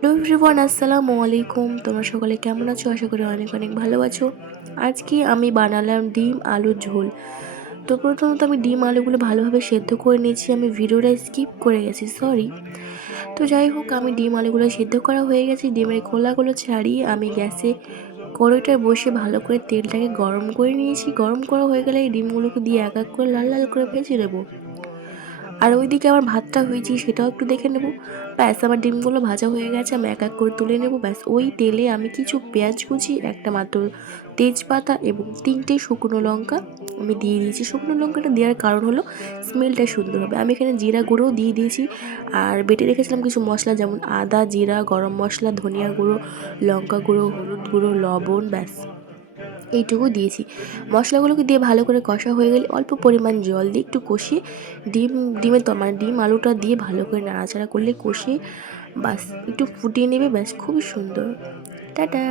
Hello everyone, আসসালামু আলাইকুম। তোমরা সকলে কেমন আছো? আশা করি অনেক অনেক ভালো আছো। আজকে আমি বানালাম ডিম আলুর ঝোল। তো প্রথমত আমি ডিম আলুগুলো ভালোভাবে সেদ্ধ করে নিয়েছি। আমি ভিডিওটা স্কিপ করে গেছি, সরি। তো যাই হোক, আমি ডিম আলুগুলো সেদ্ধ করা হয়ে গেছে। ডিমের খোলাগুলো ছাড়িয়ে আমি গ্যাসে কড়াইটায় বসে ভালো করে তেলটাকে গরম করে নিয়েছি। গরম করা হয়ে গেলে এই ডিমগুলোকে দিয়ে এক এক করে লাল লাল করে ভেজে নেবো। আর ওইদিকে আমার ভাতটা হয়েছে সেটাও একটু দেখে নেব। ব্যাস, আমার ডিমগুলো ভাজা হয়ে গেছে, আমি এক এক করে তুলে নেব। ব্যাস, ওই তেলে আমি কিছু পেঁয়াজ কুচি, একটা মাত্র তেজপাতা এবং 3টে শুকনো লঙ্কা আমি দিয়ে দিয়েছি। শুকনো লঙ্কাটা দেওয়ার কারণ হলো স্মেলটা সুন্দর হবে। আমি এখানে জিরা গুঁড়োও দিয়ে দিয়েছি। আর বেটে রেখেছিলাম কিছু মশলা, যেমন আদা, জিরা, গরম মশলা, ধনিয়া গুঁড়ো, লঙ্কা গুঁড়ো, হলুদ গুঁড়ো, লবণ, ব্যাস এইটুকু দিয়েছি। মশলাগুলোকে দিয়ে ভালো করে কষা হয়ে গেলে অল্প পরিমাণ জল দিয়ে একটু কষিয়ে ডিম ডিমের মানে ডিম আলুটা দিয়ে ভালো করে নাড়াচাড়া করলে কষিয়ে বাস একটু ফুটিয়ে নেবে। ব্যাস, খুবই সুন্দর। টাটা।